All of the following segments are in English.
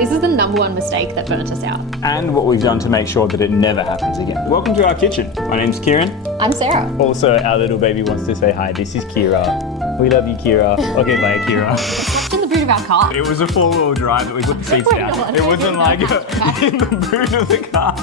This is the #1 mistake that burnt us out. And what we've done to make sure that it never happens again. Welcome to our kitchen. My name's Kieran. I'm Sarah. Also, our little baby wants to say hi. This is Kira. We love you, Kira. Okay, bye, Kira. It's in the boot of our car. It was a 4-wheel drive that we put the seats down. It wasn't like in the boot of the car.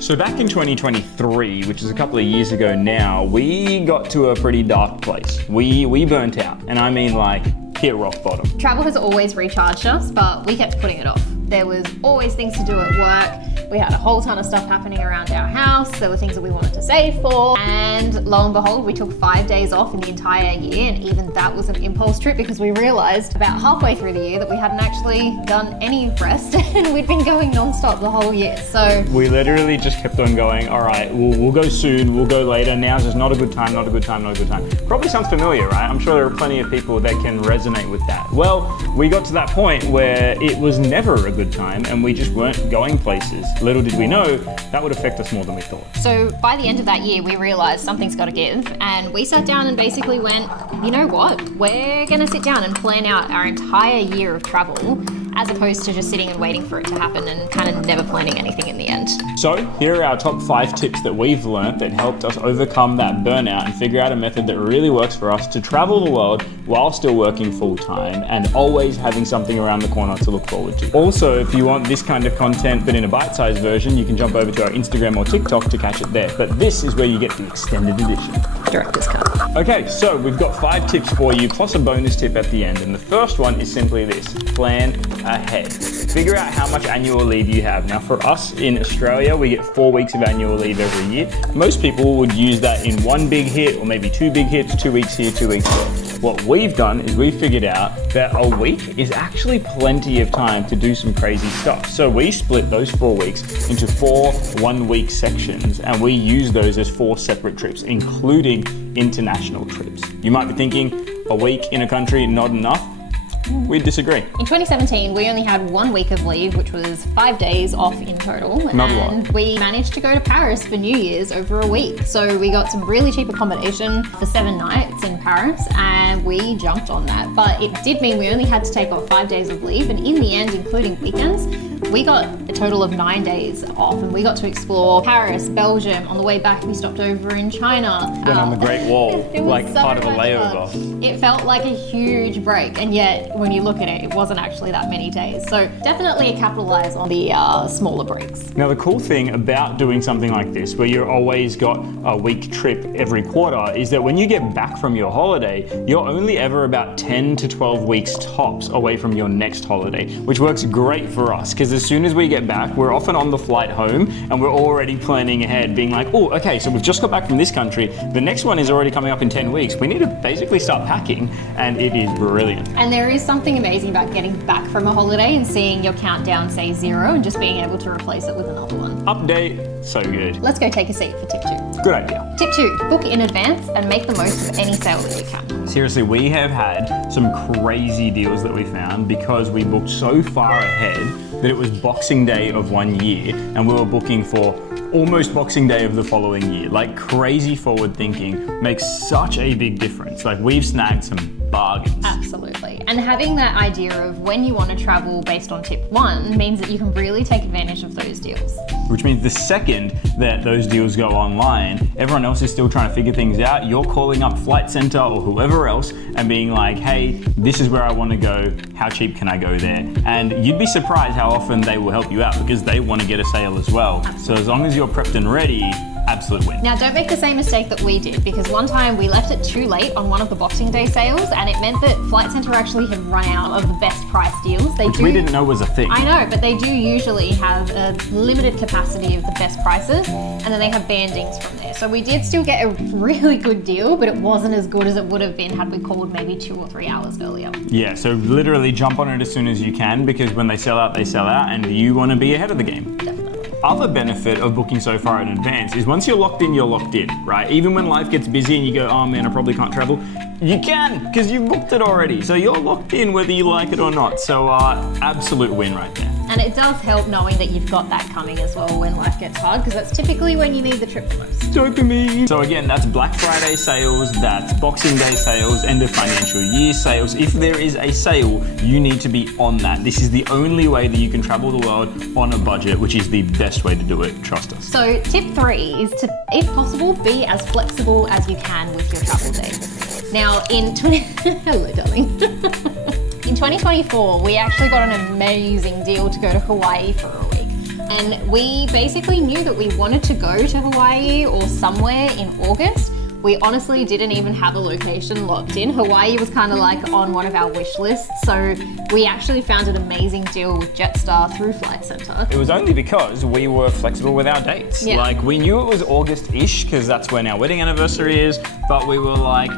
So back in 2023, which is a couple of years ago now, we got to a pretty dark place. We burnt out, and I mean like hit rock bottom. Travel has always recharged us, but we kept putting it off. There was always things to do at work. We had a whole ton of stuff happening around our house. There were things that we wanted to save for. And lo and behold, we took 5 days off in the entire year. And even that was an impulse trip because we realized about halfway through the year that we hadn't actually done any rest and we'd been going nonstop the whole year. So we literally just kept on going, all right, we'll go soon, we'll go later. Now's just not a good time, not a good time, not a good time. Probably sounds familiar, right? I'm sure there are plenty of people that can resonate with that. Well, we got to that point where it was never a good time and we just weren't going places. Little did we know that would affect us more than we thought. So by the end of that year, we realized something's got to give, and we sat down and basically went, you know what? We're going to sit down and plan out our entire year of travel, as opposed to just sitting and waiting for it to happen and kind of never planning anything in the end. So here are our top 5 tips that we've learned that helped us overcome that burnout and figure out a method that really works for us to travel the world while still working full time and always having something around the corner to look forward to. Also, if you want this kind of content but in a bite-sized version, you can jump over to our Instagram or TikTok to catch it there. But this is where you get the extended edition. Director's cut. Okay, so we've got 5 tips for you plus a bonus tip at the end. And the first one is simply this: plan ahead. Figure out how much annual leave you have. Now for us in Australia, we get 4 weeks of annual leave every year. Most people would use that in one big hit or maybe 2 big hits, 2 weeks here, 2 weeks there. What we've done is we've figured out that a week is actually plenty of time to do some crazy stuff. So we split those 4 weeks into 4 one-week sections, and we use those as 4 separate trips, including international trips. You might be thinking, a week in a country, not enough? We disagree. In 2017, we only had 1 week of leave, which was 5 days off in total. Not a and lot. We managed to go to Paris for New Year's over a week. So we got some really cheap accommodation for 7 nights in Paris, and we jumped on that. But it did mean we only had to take off 5 days of leave, and in the end, including weekends, we got a total of 9 days off, and we got to explore Paris, Belgium. On the way back, we stopped over in China. Went on the Great Wall, like so part of a much layover. fun. It felt like a huge break, and yet when you look at it, it wasn't actually that many days. So definitely capitalize on the smaller breaks. Now the cool thing about doing something like this, where you're always got a week trip every quarter, is that when you get back from your holiday, you're only ever about 10 to 12 weeks tops away from your next holiday, which works great for us because as soon as we get back, we're often on the flight home and we're already planning ahead, being like, oh, okay, so we've just got back from this country. The next one is already coming up in 10 weeks. We need to basically start packing, and it is brilliant. And there is something amazing about getting back from a holiday and seeing your countdown say 0 and just being able to replace it with another one. Update, so good. Let's go take a seat for tip 2. Good idea. Tip 2, book in advance and make the most of any sale that you can. Seriously, we have had some crazy deals that we found because we booked so far ahead that it was Boxing Day of one year and we were booking for almost Boxing Day of the following year. Like, crazy forward thinking makes such a big difference. Like, we've snagged some bargains. Absolutely. And having that idea of when you want to travel based on tip 1 means that you can really take advantage of those deals. Which means the second that those deals go online, everyone else is still trying to figure things out. You're calling up Flight Centre or whoever else and being like, hey, this is where I want to go. How cheap can I go there? And you'd be surprised how often they will help you out because they want to get a sale as well. So as long as you're prepped and ready, absolute win. Now, don't make the same mistake that we did, because one time we left it too late on one of the Boxing Day sales, and it meant that Flight Centre actually had run out of the best price deals. Which we didn't know was a thing. I know, but they do usually have a limited capacity of the best prices, and then they have bandings from there. So we did still get a really good deal, but it wasn't as good as it would have been had we called maybe 2 or 3 hours earlier. Yeah, so literally jump on it as soon as you can, because when they sell out, and you want to be ahead of the game. Definitely. Other benefit of booking so far in advance is once you're locked in, right? Even when life gets busy and you go, oh man, I probably can't travel, you can, because you've booked it already. So you're locked in whether you like it or not. So absolute win right there. And it does help knowing that you've got that coming as well when life gets hard, because that's typically when you need the trip the most. Dopamine. So again, that's Black Friday sales, that's Boxing Day sales, end of financial year sales. If there is a sale, you need to be on that. This is the only way that you can travel the world on a budget, which is the best way to do it, trust us. So tip 3 is to, if possible, be as flexible as you can with your travel days. Now hello darling. In 2024, we actually got an amazing deal to go to Hawaii for a week. And we basically knew that we wanted to go to Hawaii or somewhere in August. We honestly didn't even have a location locked in. Hawaii was kind of like on one of our wish lists. So we actually found an amazing deal with Jetstar through Flight Centre. It was only because we were flexible with our dates. Yeah. Like, we knew it was August-ish because that's when our wedding anniversary is, but we were like,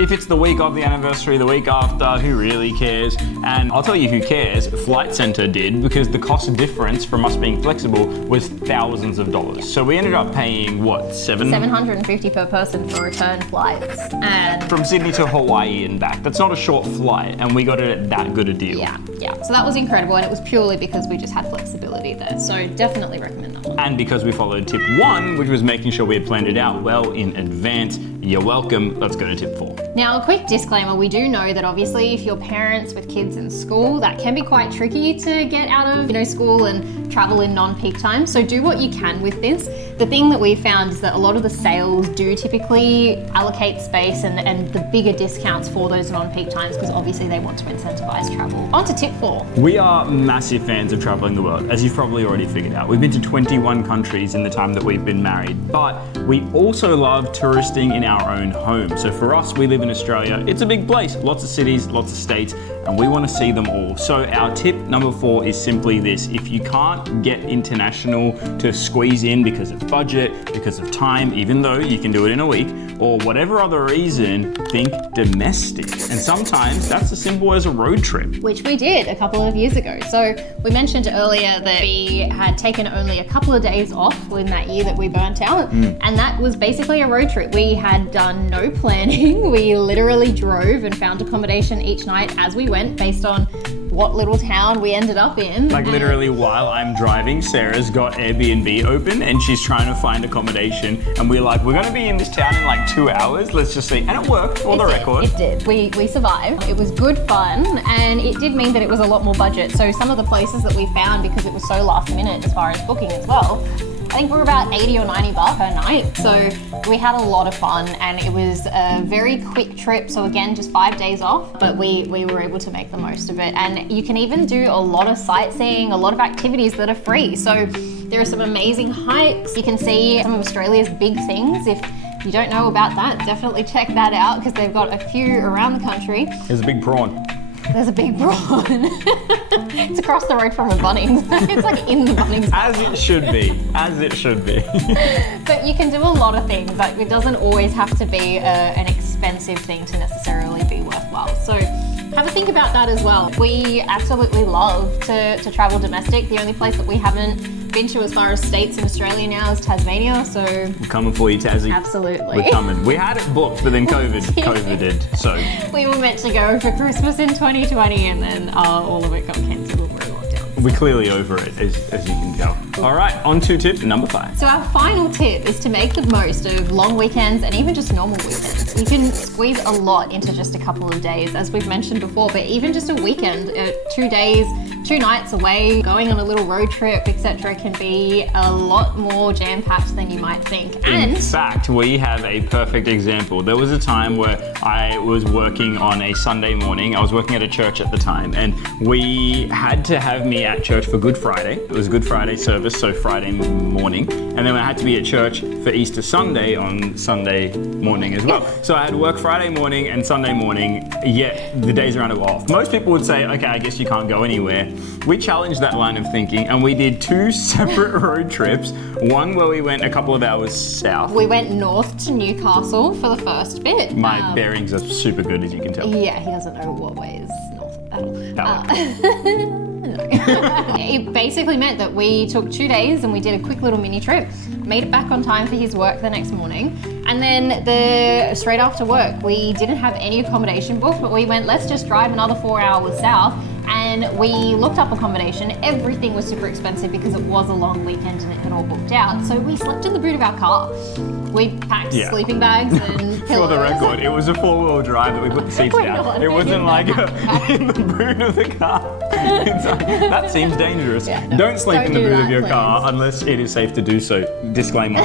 if it's the week of the anniversary, the week after, who really cares? And I'll tell you who cares. Flight Centre did, because the cost difference from us being flexible was thousands of dollars. So we ended up paying, what, $750 per person for return flights. And from Sydney to Hawaii and back. That's not a short flight, and we got it at that good a deal. yeah. So that was incredible, and it was purely because we just had flexibility there. So definitely recommend that one. And because we followed tip 1, which was making sure we had planned it out well in advance. You're welcome. Let's go to tip 4. Now, a quick disclaimer, we do know that obviously if you're parents with kids in school, that can be quite tricky to get out of, school and travel in non-peak times. So do what you can with this. The thing that we found is that a lot of the sales do typically allocate space and the bigger discounts for those non-peak times, because obviously they want to incentivize travel. On to tip 4. We are massive fans of traveling the world, as you've probably already figured out. We've been to 21 countries in the time that we've been married, but we also love touristing in our own home. So for us, we live in Australia. It's a big place, lots of cities, lots of states, and we want to see them all. So our tip number 4 is simply this. If you can't get international to squeeze in because of budget, because of time, even though you can do it in a week, or whatever other reason, think domestic. And sometimes that's as simple as a road trip. Which we did a couple of years ago. So we mentioned earlier that we had taken only a couple of days off in that year that we burnt out. And that was basically a road trip. We had done no planning. We literally drove and found accommodation each night as we went based on what little town we ended up in. Like literally while I'm driving, Sarah's got Airbnb open and she's trying to find accommodation. And we're like, we're gonna be in this town in like 2 hours. Let's just see. And it worked for the record. It did. We survived. It was good fun, and it did mean that it was a lot more budget. So some of the places that we found, because it was so last minute as far as booking as well, I think we were about $80 or $90 per night. So we had a lot of fun, and it was a very quick trip. So again, just 5 days off, but we were able to make the most of it. And you can even do a lot of sightseeing, a lot of activities that are free. So there are some amazing hikes. You can see some of Australia's big things. If you don't know about that, definitely check that out, because they've got a few around the country. There's a big prawn. There's a big prawn. It's across the road from a Bunnings. It's like in the Bunnings. As it should be. As it should be. But you can do a lot of things. Like, it doesn't always have to be an expensive thing to necessarily be worthwhile. So have a think about that as well. We absolutely love to travel domestic. The only place that we haven't been to as far as states in Australia now is Tasmania, so we're coming for you, Tassie. Absolutely. We're coming. We had it booked, but then COVIDed, so. We were meant to go for Christmas in 2020, and then all of it got cancelled. We're in lockdown. We're clearly over it, as you can tell. All right, on to tip number 5. So our final tip is to make the most of long weekends and even just normal weekends. You can squeeze a lot into just a couple of days, as we've mentioned before, but even just a weekend, 2 days, 2 nights away, going on a little road trip, etc., can be a lot more jam-packed than you might think. In fact, we have a perfect example. There was a time where I was working on a Sunday morning. I was working at a church at the time, and we had to have me at church for Good Friday. It was Good Friday service, so Friday morning. And then I had to be at church for Easter Sunday on Sunday morning as well. So I had work Friday morning and Sunday morning, yet the days around it were off. Most people would say, okay, I guess you can't go anywhere. We challenged that line of thinking, and we did 2 separate road trips. One where we went a couple of hours south. We went north to Newcastle for the first bit. My bearings are super good, as you can tell. Yeah, he doesn't know what way is north at all. No. It basically meant that we took 2 days and we did a quick little mini trip, made it back on time for his work the next morning, and then straight after work we didn't have any accommodation booked, but we went, let's just drive another 4 hours south And we looked up accommodation. Everything was super expensive because it was a long weekend and it had all booked out. So we slept in the boot of our car. We packed sleeping bags and pillows. For the record, it was a 4-wheel drive that we put the seats down. It wasn't like in the boot of the car. That seems dangerous. Yeah, no, don't sleep in the boot of your please. car unless it is safe to do so. Disclaimer.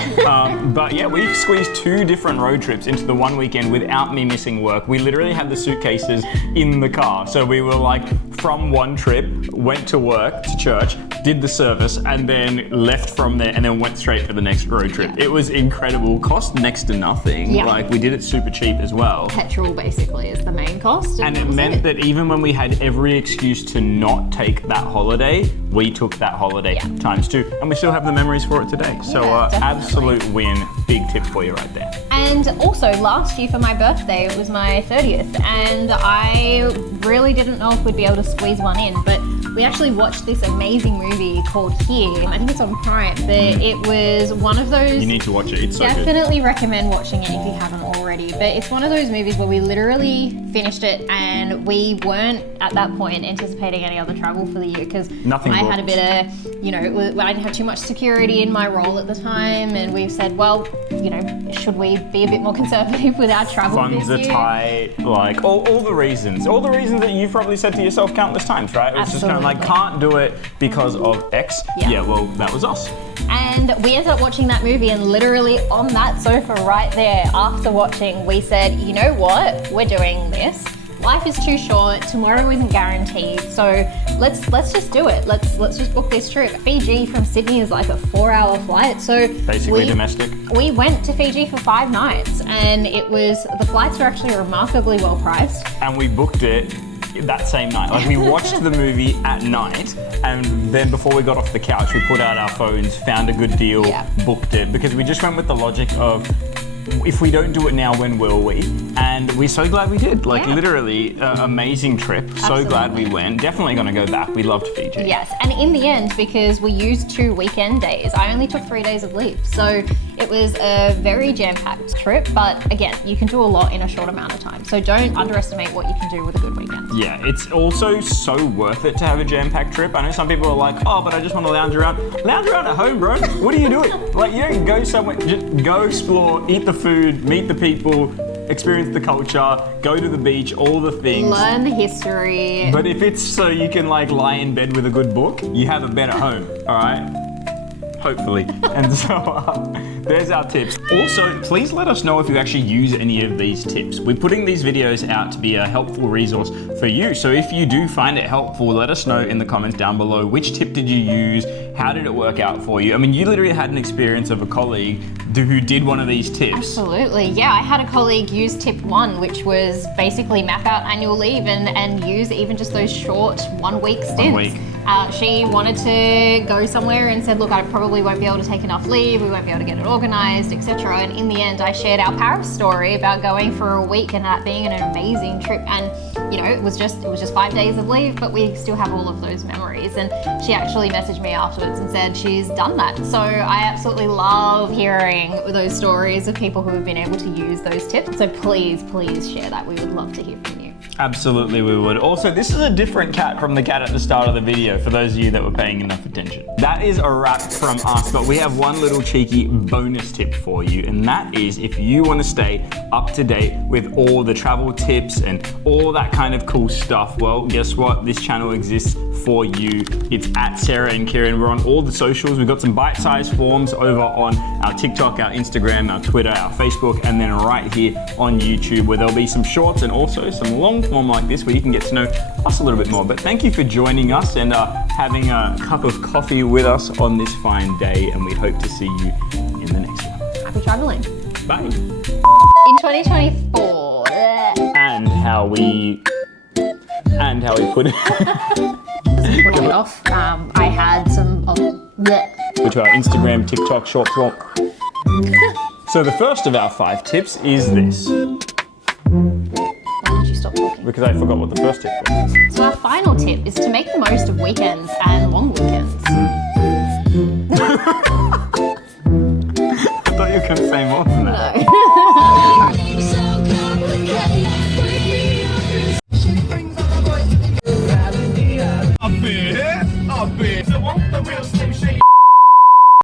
But yeah, we squeezed 2 different road trips into the one weekend without me missing work. We literally had the suitcases in the car. So we were like from one trip, went to work, to church, did the service, and then left from there and then went straight for the next road trip. Yeah. It was incredible. Cost next to nothing. Yeah. Like, we did it super cheap as well. Petrol basically is the main cost. And it meant that even when we had every excuse to not take that holiday, we took that holiday times 2. And we still have the memories for it today. So absolute win. Big tip for you right there. And also last year for my birthday, it was my 30th, and I really didn't know if we'd be able to squeeze one in, but we actually watched this amazing movie called Here. I think it's on Prime, but it was one of those... You need to watch it. It's so good. Definitely recommend watching it if you haven't already. But it's one of those movies where we literally finished it and we weren't at that point anticipating any other travel for the year because I had a bit of, you know, I didn't have too much security in my role at the time, and we've said, well, you know, should we be a bit more conservative with our travel Funds this are year? tight, like all the reasons that you've probably said to yourself countless times, right? It's just kind of like, can't do it because of X. Yeah, well, that was us. And we ended up watching that movie, and literally on that sofa right there, after watching, we said, you know what, we're doing this. Life is too short, tomorrow isn't guaranteed, so let's just do it. Let's just book this trip. Fiji from Sydney is like a 4-hour flight, so basically domestic. We went to Fiji for 5 nights, and the flights were actually remarkably well priced. And we booked it that same night. Like, we watched the movie at night, and then before we got off the couch, we put out our phones, found a good deal, booked it, because we just went with the logic of, if we don't do it now, when will we? And we're so glad we did. Like, literally, amazing trip. So glad we went. Definitely going to go back. We loved Fiji. Yes, and in the end, because we used 2 weekend days, I only took 3 days of leave. So it was a very jam-packed trip, but again, you can do a lot in a short amount of time. So don't underestimate what you can do with a good weekend. Yeah, it's also so worth it to have a jam-packed trip. I know some people are like, oh, but I just want to lounge around. Lounge around at home, bro. What are you doing? Like, you don't go somewhere, just go explore, eat the food, meet the people, experience the culture, go to the beach, all the things. Learn the history. But if it's so you can like lie in bed with a good book, you have a bed at home, all right? Hopefully. And so there's our tips. Also, please let us know if you actually use any of these tips. We're putting these videos out to be a helpful resource for you. So if you do find it helpful, let us know in the comments down below. Which tip did you use? How did it work out for you? I mean, you literally had an experience of a colleague who did one of these tips. Absolutely, yeah. I had a colleague use tip 1, which was basically map out annual leave and use even just those short 1-week stints. 1 week. She wanted to go somewhere and said, look, I probably won't be able to take enough leave, we won't be able to get it organised, etc. And in the end, I shared our Paris story about going for a week and that being an amazing trip. And you know, it was just 5 days of leave, but we still have all of those memories. And she actually messaged me afterwards and said she's done that. So I absolutely love hearing those stories of people who have been able to use those tips. So please share that. We would love to hear from you. Absolutely, we would. Also, this is a different cat from the cat at the start of the video, for those of you that were paying enough attention. That is a wrap from us, but we have one little cheeky bonus tip for you, and that is if you want to stay up to date with all the travel tips and all that kind of cool stuff, well, guess what? This channel exists for you. It's at Sarah and Kieran. We're on all the socials. We've got some bite-sized forms over on our TikTok, our Instagram, our Twitter, our Facebook, and then right here on YouTube, where there'll be some shorts and also some long form like this where you can get to know us a little bit more. But thank you for joining us and having a cup of coffee with us on this fine day, and we hope to see you in the next one. Happy traveling. Bye. In 2024. And how we put it. Put it off. I had some Which are Instagram, TikTok, short form. So the first of our 5 tips is this. Why did you stop talking? Because I forgot what the first tip was. So our final tip is to make the most of weekends and long weekends. I thought you were going to say more than that. No.